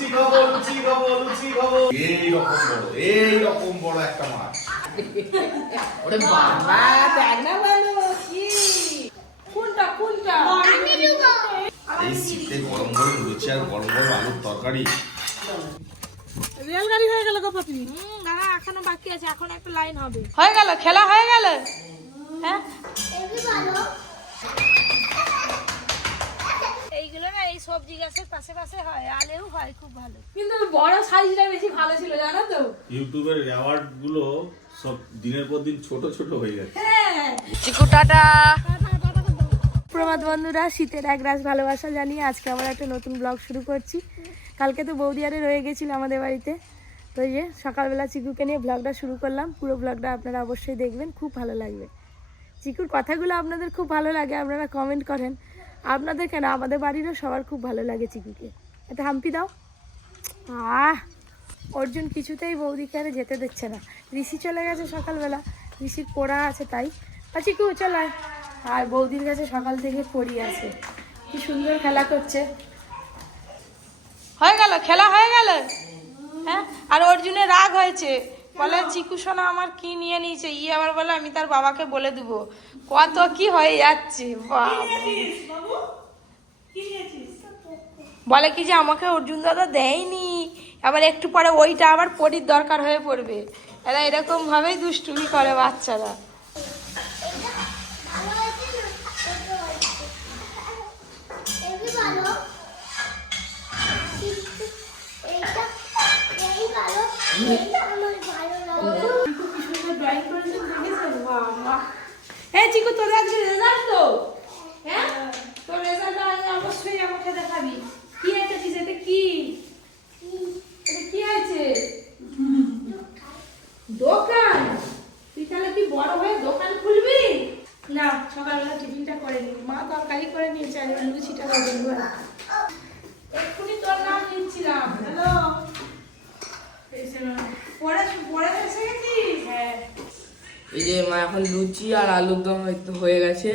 লুচি খাবো লুচি খাবো লুচি খাবো। এই রকম বড় একটা মাছ। ওরে বাবা দেখ না বলো কি কোনটা কোনটা আমি দেব। এই শীতে গরম গরম লুচি আর গরম গরম আলুর তরকারি। রেলগাড়ি হয়ে গেল গো পাপি। দাঁড়া এখনো বাকি আছে, এখন একটা লাইন হবে। হয়ে গেল খেলা হয়ে গেল। হ্যাঁ এইগুলো না এই সবজি গাছের পাশে পাশে হয়, আলেও হয় খুব ভালো, কিন্তু বড় সাইজটা বেশি ভালো ছিল জানো তো। ইউটিউবের অ্যাওয়ার্ড গুলো সব দিনের পর দিন ছোট ছোট হয়ে যাচ্ছে। হ্যাঁ চিকু টাটা। প্রভাত বন্ধুরা, শীতের এক রাশ ভালোবাসা জানিয়ে আজকে আমরা একটা নতুন ব্লগ শুরু করছি। কালকে তো বৌদি আরে রয়ে গেছিল আমাদের বাড়িতে, তো এই যে সকালবেলা চিকুকে নিয়ে ব্লগটা শুরু করলাম। পুরো ব্লগটা আপনারা অবশ্যই দেখবেন, খুব ভালো লাগবে। চিকুর কথাগুলো আপনাদের খুব ভালো লাগে, আপনারা কমেন্ট করেন। আপনাদের কেন, আমাদের বাড়িরও সবার খুব ভালো লাগে চিকুকে। এটা হাম্পি দাও। অর্জুন কিছুতেই বৌদিকে আরে যেতে দিচ্ছে না। ঋষি চলে গেছে সকালবেলা, ঋষির পড়া আছে তাই। আর চিকু চলে, আর বৌদির কাছে সকাল থেকে পড়ি আছে। কি সুন্দর খেলা করছে। হয়ে গেল খেলা হয়ে গেল। হ্যাঁ আর অর্জুনের রাগ হয়েছে, বলে চিকু সোনা আমার কি নিয়ে নিয়েছে, আবার বলে আমি তার বাবাকে বলে দেবো। কত কি হয়ে যাচ্ছে, বলে কি যে আমাকে অর্জুন দাদা দেয়নি, আবার একটু পরে ওইটা আবার পরির দরকার হয়ে পড়বে। এরা এরকম ভাবেই দুষ্টুমি করে বাচ্চারা। চিকু তোর আজকে রেজাল্ট তো, হ্যাঁ তোর রেজাল্ট অবশ্যই আমাকে দেখাবি। কি এঁকেছিস, এটা কি, এটা কি আছে? দোকান? তুই তাহলে কি বড় হয়ে দোকান খুলবি? না সকালবেলা টিফিনটা করে নি, মা তরকারি করে নিয়েছে, আর লুচিটা হবে এক্ষুনি তোর নাম নিচ্ছিলাম। হ্যালো পরে এসে গেছিস? হ্যাঁ এই যে মা এখন লুচি আর আলুর দম হয়তো হয়ে গেছে,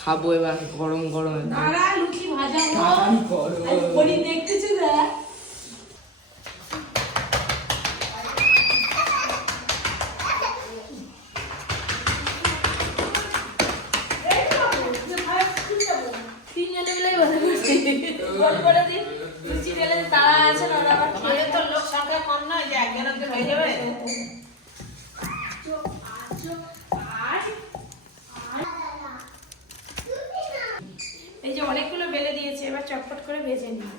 খাবো এবার গরম গরম। দাঁড়া লুচি ভাজাবো, পরি দেখতেছি দেখ। তিনজনে মিলে ভালো করছি, ফোন করে দিন লুচি বেলে তারা আছে না, ওরা আবার খেয়ে তো লোক সংখ্যা কম নয় যে একজনকে হয়ে যাবে। এই যে অনেকগুলো বেলে দিয়েছে, এবার চটপট করে ভেজে নিই।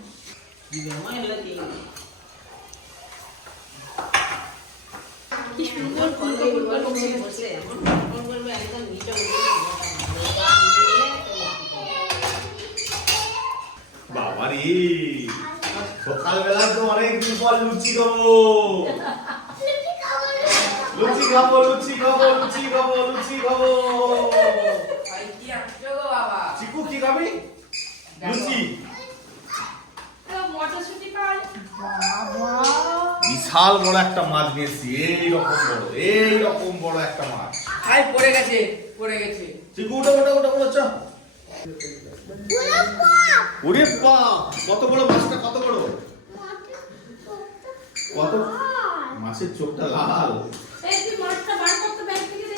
কি সুন্দর ফুলকো ফুলকো হচ্ছে। বাবা রে, সকালবেলা তো অনেকদিন পর লুচি খাবো লুচি খাবো লুচি খাবো লুচি খাবো লুচি খাবো। চিকু কি খাবি? লুচি। বিশাল বড় একটা মাছ নিয়েছি, এইরকম বড় একটা মাছ। আই পড়ে গেছে পড়ে গেছে। চিকু ওটা ওটা ওটা ওটা চল। ওরে বাপ, কত বড় মাছটা, কত বড়, কত মাছের চোখটা লাল।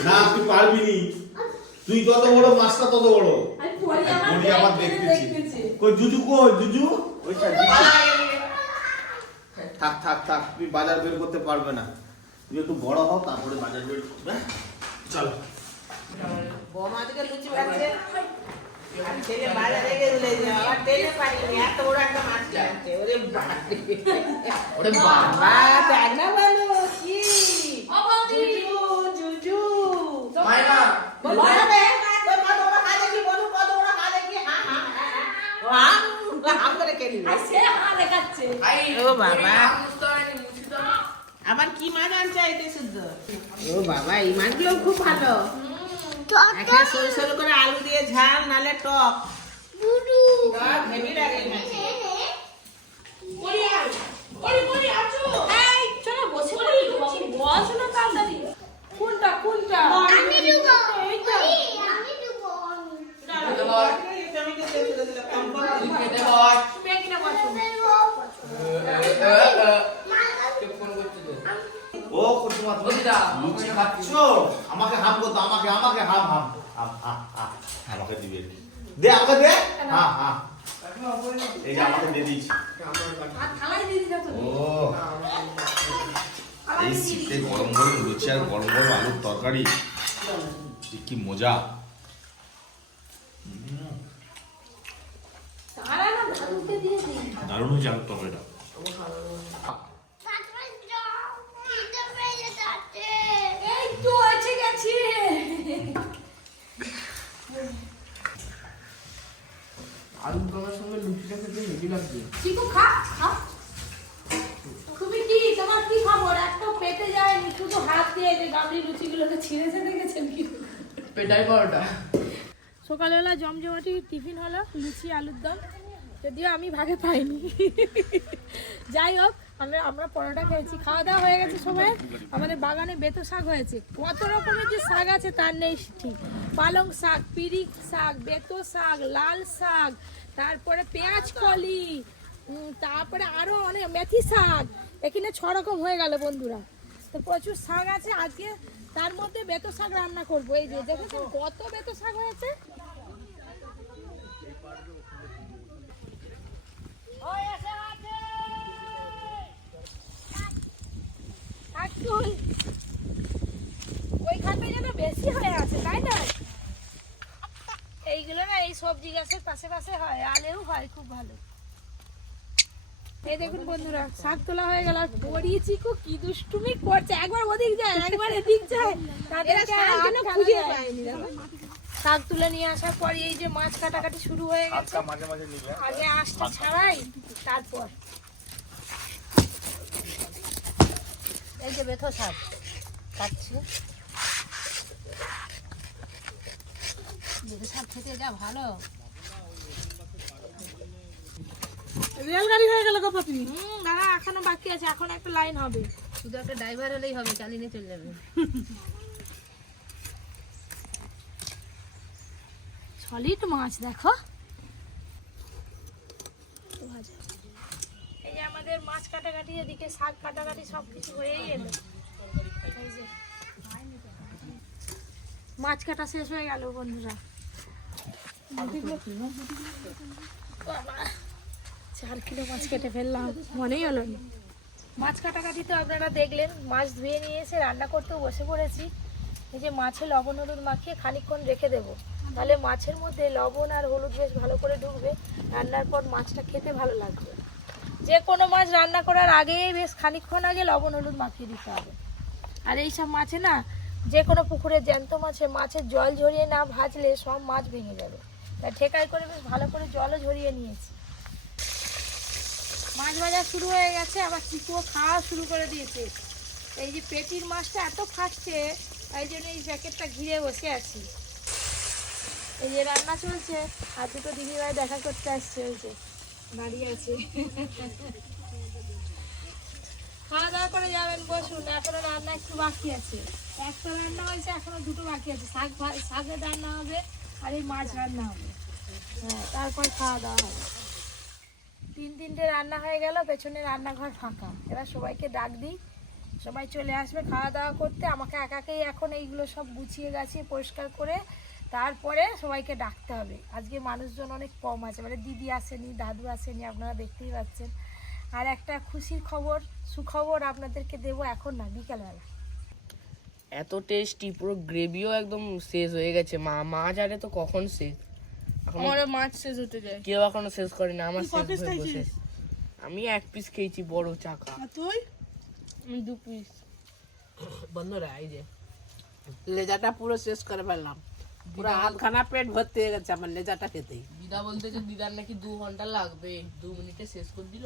না তুই পারবি নি, তুই যত বড় মাছটা তত বড়। আমি আবার দেখতেছি। কই জুজু, কই জুজু? ওইটা থাক থাক থাক, তুই বাজার বের করতে পারবে না, তুই একটু বড় হও তারপরে বাজার বের করবে। চল বৌমা থেকে লুচি বানাচ্ছে, আর ছেলে বাজারে গেলে আর তেলে পারিনি, এত বড় একটা মাছ কিনছে। ওরে বাবা, ওরে বাবা দেখ না বলো কি জুজু জুজু মাইমা বলো রে, ওই কত বড় হাত দেখি, বলো কত বড় হাত দেখি। হ্যাঁ হ্যাঁ হ্যাঁ হাম করে খেলি। সে হা দেখাচ্ছে। ও বাবা, আবার কি মাছ আনছে এতে শুদ্ধ। ও বাবা, এই মাছগুলো খুব ভালো। একটা সরু সরু করে আলু দিয়ে ঝাল, নালে টক হেভি লাগে। চলো বসে পড়ি, বস না তাড়াতাড়ি। কোনটা কোনটা? আমি দেবো। এইটা। আমি দেবো। খেতে হয়। তুমি এখানে বসো। বৌদিদা লুচি খাচ্ছ? আমাকে হাম করতো, আমাকে হাম হাম হাম হাম হাম। আমাকে দিবে, দে আমাকে দে। হ্যাঁ হ্যাঁ, এই যে আমাকে দিয়ে দিয়েছি। আর থালায় দিয়ে দিতে ও এই শীতে গরম গরম লুচি আর গরম গরম আলুর তরকারি, কি মজা। তারা না দাদুকে দিয়ে দিই। দারুণ হয়েছে আলুর তরকারিটা। এই তো আছে গেছি। আলুর দমের সঙ্গে লুচিটা খেতে হেভি লাগছে। চিকু খা খা। তুমি কি তোমার কি খবর? একটা পেটে যায়নি, শুধু হাত দিয়ে যে গামলি লুচিগুলোকে ছিঁড়েছে দেখেছেন কি? পেটাই পরোটা। সকালবেলা জমজমাটি টিফিন হলো লুচি আলুর দম, যদিও আমি ভাগে পাইনি। যাই হোক, আমরা পরোটা খেয়েছি, খাওয়া দাওয়া হয়ে গেছে সবাই। আমাদের বাগানে বেতো শাক হয়েছে, কত রকমের যে শাক আছে তার নেই ঠিক। পালং শাক, পিরিক শাক, বেতো শাক, লাল শাক, তারপরে পেঁয়াজ কলি, তারপরে আরো অনেক মেথি শাক, এখানে 6 রকম হয়ে গেল বন্ধুরা। তো প্রচুর শাক আছে আজকে, তার মধ্যে বেতো শাক রান্না করবো। এই যে দেখেছেন কত বেতো শাক হয়েছে। ওইখানটা যেন বেশি হয়ে আছে, তাই না? এইগুলো না এই সবজি গাছের পাশে পাশে হয়, আলেও হয় খুব ভালো। এই দেখুন বন্ধুরা, শাক তোলা হয়ে গেল। পড়িয়েছি কি দুষ্টুমি করছে, একবার ওদিক যায় একবার এদিক যায়, তাদেরকে খুঁজে পায়নি। শাক তুলে নিয়ে আসার পর এই যে মাছ কাটাকাটি শুরু হয়ে গেছে। আগে আঁশটা ছাড়াই, তারপর এই যে বেথো শাক কাটছি। বেথো শাক খেতে যা ভালো। রেলগাড়ি হয়ে গেল গো পাপি। দাঁড়া, এখনো বাকি আছে, এখন একটা লাইন হবে। শুধু একটা ড্রাইভার হলেই হবে, চালিয়ে নিয়ে চলে যাবে। 6 লিট মাছ দেখো। এই যে আমাদের মাছ কাটাকাটি, এদিকে শাক কাটাকাটি সবকিছু হয়েই এলো। এই যে মাছ কাটা শেষ হয়ে গেল বন্ধুরা। বাবা, 4 কিলো মাছ কেটে ফেললাম, মনেই হলো না। মাছ কাটাকাটি তো আপনারা দেখলেন, মাছ ধুয়ে নিয়ে এসে রান্না করতেও বসে পড়েছি। এই যে মাছে লবণ হলুদ মাখিয়ে খানিকক্ষণ রেখে দেবো, তাহলে মাছের মধ্যে লবণ আর হলুদ বেশ ভালো করে ঢুকবে, রান্নার পর মাছটা খেতে ভালো লাগবে। যে কোনো মাছ রান্না করার আগে বেশ খানিকক্ষণ আগে লবণ হলুদ মাখিয়ে দিতে হবে। আর এইসব মাছে না, যে কোনো পুকুরের জ্যান্ত মাছের জল ঝরিয়ে না ভাজলে সব মাছ ভেঙে যাবে। তাই ঠেকাই করে বেশ ভালো করে জলও ঝরিয়ে নিয়েছি। মাছ ভাজা শুরু হয়ে গেছে, আবার চিকুও খাওয়া শুরু করে দিয়েছে। এই যে পেটির মাছটা এত ফাটছে, তাই জন্য এই জ্যাকেটটা ঘিরে বসে আছি। এই যে রান্না চলছে, আর দুটো দিদিভাই দেখা করতে আসছে, ওই যে দাঁড়িয়ে আছে। খাওয়া দাওয়া করে যাবেন, বসুন। এখনো রান্না একটু বাকি আছে, একটা রান্না হয়েছে, এখনো 2টো বাকি আছে। শাকের রান্না হবে আর এই মাছ রান্না হবে। হ্যাঁ, তারপর খাওয়া দাওয়া হবে। 3-3টে রান্না হয়ে গেল, পেছনে রান্নাঘর ফাঁকা। এবার সবাইকে ডাক দিই, সবাই চলে আসবে খাওয়া দাওয়া করতে। আমাকে একাকেই এখন এইগুলো সব গুছিয়ে গাছিয়ে পরিষ্কার করে তারপরে সবাইকে ডাকতে হবে। আজকে মানুষজন অনেক কম আছে, মানে দিদি আসেনি, দাদু আসেনি, আপনারা দেখতেই পাচ্ছেন। আর একটা খুশির খবর, সুখবর আপনাদেরকে দেবো, এখন না, বিকালবেলা। এত টেস্টি, পুরো গ্রেভিও একদম শেষ হয়ে গেছে। মাছ আরে তো কখন শেষ, আমারও মাছ শেষ হতে যায়। কেউ এখনো শেষ করেনি, আমার শেষ হয়ে বসে। আমি 1 পিস খেয়েছি, বড় চাকা। তুই? আমি 2 পিস। বন্ধুরা, এই যে লেজাটা পুরো শেষ করে ফেললাম, পুরো আধখানা পেট ভর্তি হয়ে গেছে আমার লেজাটা খেতেই। দিদা বলতে যে দিদার নাকি 2 ঘন্টা লাগবে, 2 মিনিটে শেষ করে দিল।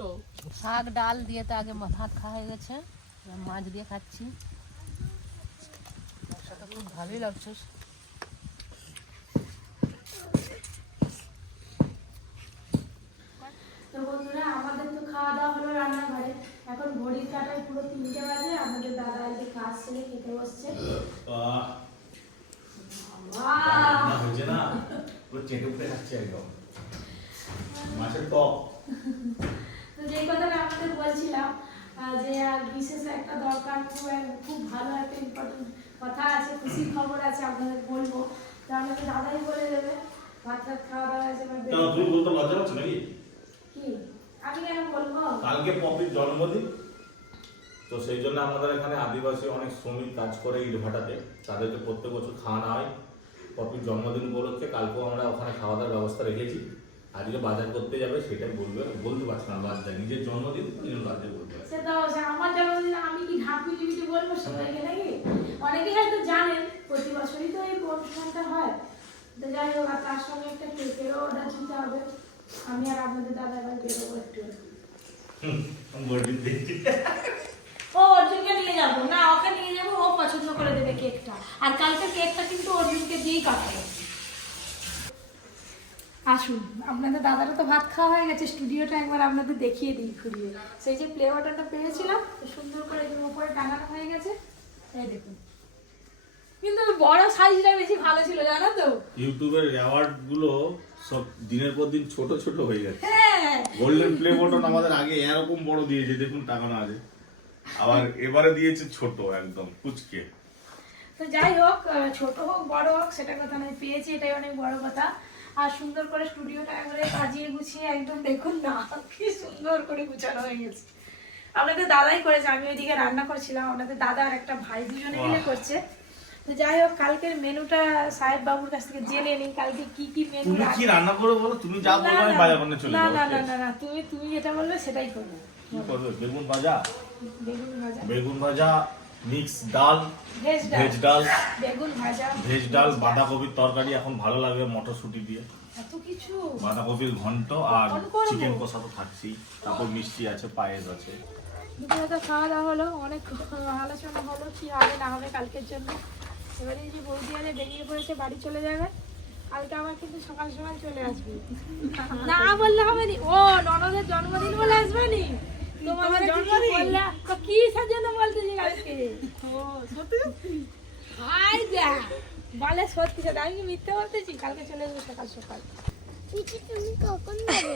শাক ডাল দিয়ে তো আগে ভাত খাওয়া হয়ে গেছে, মাছ দিয়ে খাচ্ছি। ব্যবসাটা খুব ভালোই লাগছে। তো বন্ধুরা, আমাদের তো খাওয়া দাওয়া হলো রান্নাঘরে। এখন ঘড়ির কাঁটায় পুরো 3টে বাজে। আমাদের দাদা এই যে কাজ ছেড়ে খেতে বসছে। হয়েছে না, পুরো চেটে পুটে খাচ্ছে একদম মাছের টক। তো যেই কথাটা আমাদের বলছিলাম, যে আর বিশেষ একটা দরকার, খুব ভালো একটা ইম্পর্টেন্ট কথা আছে, খুশির খবর আছে আপনাদের বলবো। তো আমাকে দাদাই বলে দেবে। ভাত টাত খাওয়া দাওয়া আছে, তুমি বলতে লজ্জা পাচ্ছ নাকি? কি আমি কেন বলবো? কালকে পপির জন্মদিন, তো সেই জন্য আমাদের এখানে আদিবাসী অনেক শ্রমিক কাজ করে ইট ভাটাতে, তাদেরকে প্রত্যেক বছর খাওয়ানো হয়। পপির জন্মদিন উপলক্ষে কালকেও আমরা ওখানে খাওয়া দাওয়ার ব্যবস্থা রেখেছি। আজকে বাজার করতে যাবে, সেটাই বলতে পারছি না লজ্জা, নিজের জন্মদিন লজ্জা বলতে পারছি। সে তো আমার জন্মদিন আমি কি ঢাক পিটি পিটি বলবো সবাইকে নাকি? অনেকেই হয়তো জানেন প্রতি বছরই তো এই অনুষ্ঠানটা হয়। তো যাই হোক, আর তার সঙ্গে একটা কেকেরও অর্ডার দিতে হবে। আমি আর আপনাদের দাদা এবার বেরোবো একটু। ও অর্জুনকে নিয়ে যাবো না, ওকে নিয়ে যাবো, ও পছন্দ করে দেবে কেকটা। আর কালকে কেকটা কিন্তু অর্জুনকে দিয়েই কাটবো। আসুন, আপনাদের দাদারও তো ভাত খাওয়া হয়ে গেছে, স্টুডিওটা একবার আপনাদের দেখিয়ে দিই ঘুরিয়ে। সেই যে প্লে বাটনটা পেয়েছিলাম, সুন্দর করে উপরে টাঙানো হয়ে গেছে, এই দেখুন। কিন্তু বড় সাইজটা বেশি ভালো ছিল, জানো তো? ইউটিউবের অ্যাওয়ার্ড গুলো সব দিনের পর দিন ছোট ছোট হয়ে যাচ্ছে। হ্যাঁ, গোল্ডেন প্লে বাটন আমাদের আগে এরকম বড় দিয়েছে, দেখুন টাঙানো আছে, আবার এবারে দিয়েছে ছোট একদম কুচকে। তো যাই হোক, ছোট হোক বড় হোক সেটা কথা নয়, পেয়েছি এটাই অনেক বড় কথা। আর সুন্দর করে স্টুডিওটা একবারে সাজিয়ে গুছিয়ে একদম দেখুন না, কি সুন্দর করে গুছানো হয়ে গেছে। আপনাদের দাদাই করেছে, আমি ওইদিকে রান্না করছিলাম। আপনাদের দাদা আর একটা ভাই দুজনে মিলে করছে। তো যাই হোক, কালকের মেনুটা সাহেব বাবুর কাছ থেকে জেনে নিই, কালকে কি কি মেনু। তুমি কি রান্না করে বলো, তুমি যা বলবে আমি বাজার করতে চলে না যাব। না না না না, তুমি যেটা বলবে সেটাই করবে। কি করবে? বেগুন ভাজা, বেগুন ভাজা, বেগুন ভাজা, মিক্স ডাল, ভেজ ভেজ ডাল, বেগুন ভাজা, ভেজ ডাল, বাঁধাকপির তরকারি, এখন ভালো লাগবে মটরশুঁটি দিয়ে, এত কিছু। বাঁধাকপির ঘন্ট, আর ঘন্ট করবো? চিকেন কষা তো থাকছেই, তারপর মিষ্টি আছে, পায়েস আছে। দুপুরে তো খাওয়া দাওয়া হলো, অনেক আলোচনা হলো কি হবে না হবে কালকের জন্য। এবারে এই যে বৌদি আরে বেরিয়ে পড়েছে, বাড়ি চলে যাবে। কালকে আমার কিন্তু সকাল সকাল চলে আসবে, না বললে হবে নি। ও ননদের জন্মদিন বলে আসবে নি? তোমার জন্মদিন বললে তো কিসের জন্য বলতেছি কালকে? হাই দা বলে সত্যি সত্যি, আমি কি মিথ্যে বলতেছি? কালকে চলে আসবে সকাল সকাল। তুমি কখন যাবে?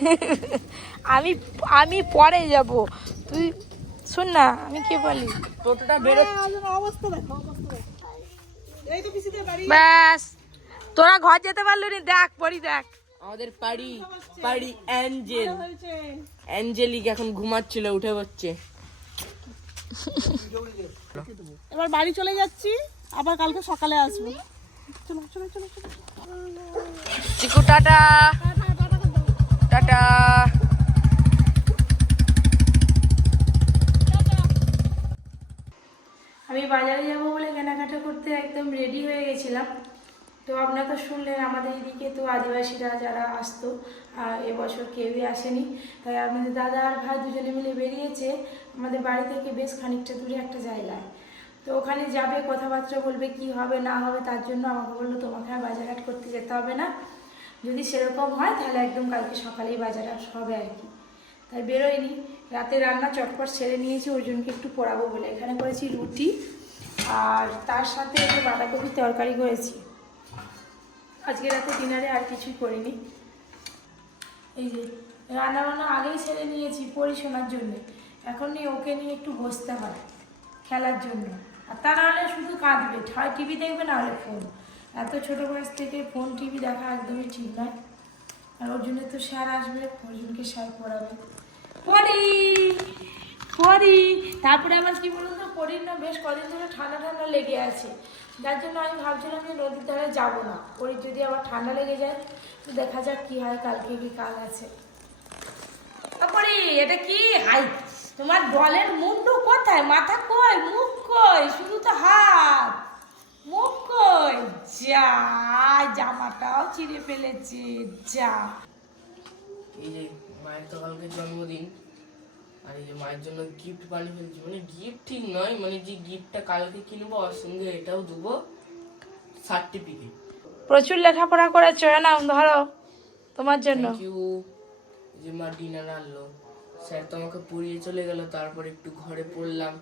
আমি পরে যাব, তুই শোন না আমি কি বলি। টোটোটা বেরো। অবস্থা দেখো, অবস্থা দেখো। এই তো পিসিদের বাড়ি। ব্যাস, তোরা ঘর যেতে পারলি নি, দেখ পরি দেখ। আমাদের পাড়ি অ্যাঞ্জেলিক এখন ঘুমাচ্ছিল, উঠে পড়ছে। এবার বাড়ি চলে যাচ্ছি, আবার কালকে সকালে আসবো। চলো চলো চলো চলো। চিকু টাটা টাটা। আমি বাজারে যাব বলে কেনাকাটা করতে একদম রেডি হয়ে গেছিলাম। তো আপনারা তো শুনলেন আমাদের এদিকে তো আদিবাসীরা যারা আসতো এবছর কেউই আসেনি, তাই আমাদের দাদা আর ভাই দুজনে মিলে বেরিয়েছে আমাদের বাড়ি থেকে বেশ খানিকটা দূরে একটা জায়গায়। তো ওখানে যাবে, কথাবার্তা বলবে, কি হবে না হবে, তার জন্য আমাকে বললো তোমাকে আর বাজারহাট করতে যেতে হবে না, যদি সেরকম হয় তাহলে একদম কালকে সকালেই বাজারহাট হবে আর কি। তাই বেরোয়নি, রাতে রান্না চটপট সেরে নিয়েছি অর্জুনকে একটু পড়াবো বলে। এখানে করেছি রুটি আর তার সাথে একটু বাঁধাকপির তরকারি করেছি। আজকে রাতে ডিনারে আর কিছুই করিনি। এই যে রান্না বান্না আগেই সেরে নিয়েছি পড়াশোনার জন্য, এখন ওকে নিয়ে একটু বসতে হয় খেলার জন্য। আর তা নাহলে শুধু কাঁদবে, হয় টিভি দেখবে না হলে ফোন। এত ছোটো বয়স থেকে ফোন টিভি দেখা একদমই ঠিক নয়। আর অর্জুনের তো স্যার আসবে, অর্জুনকে স্যার পড়াবে। পড়ি তারপরে আবার কি বলুন তো, পড়ির না বেশ কদিন ধরে ঠান্ডা ঠান্ডা লেগে আছে, যার জন্য আমি ভাবছিলাম যে নদীর ধারে যাবো না। পড়ির যদি আবার ঠান্ডা লেগে যায় তো দেখা যাক কি হয়, কালকে কি কাল আছে। তারপরে এটা কি হাই, তোমার বলের মুন্ডু কোথায়, মাথা কই, মুখ কই, শুধু তো হাত, মুখ কই, যা জামাটাও ছিঁড়ে ফেলেছে যা। এই যে মায়ের তো কালকে জন্মদিন, আর এই যে মায়ের জন্য গিফট বানিয়ে ফেলছি, মানে গিফট ঠিক নয়, মানে যে গিফটটা কালকে কিনবো ওর সঙ্গে এটাও দেবো, সার্টিফিকেট। প্রচুর লেখাপড়া করেছো না, ধরো তোমার জন্য। Thank you. যে মা ডিনার আনলো, স্যার তো আমাকে পড়িয়ে চলে গেল, তারপর একটু ঘরে পড়লাম,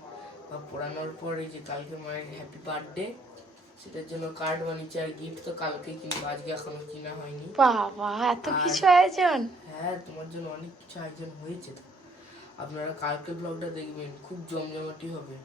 বা পড়ানোর পর এই যে কালকে মায়ের হ্যাপি বার্থডে, সেটার জন্য কার্ড বানিয়েছি। আর গিফট তো কালকে কিনবো, আজকে এখনো কিনা হয়নি। বাবা এত কিছু আয়োজন। হ্যাঁ, তোমার জন্য অনেক কিছু আয়োজন হয়েছে তো। আপনারা কালকে ব্লগটা দেখবেন, খুব জমজমাটি হবে।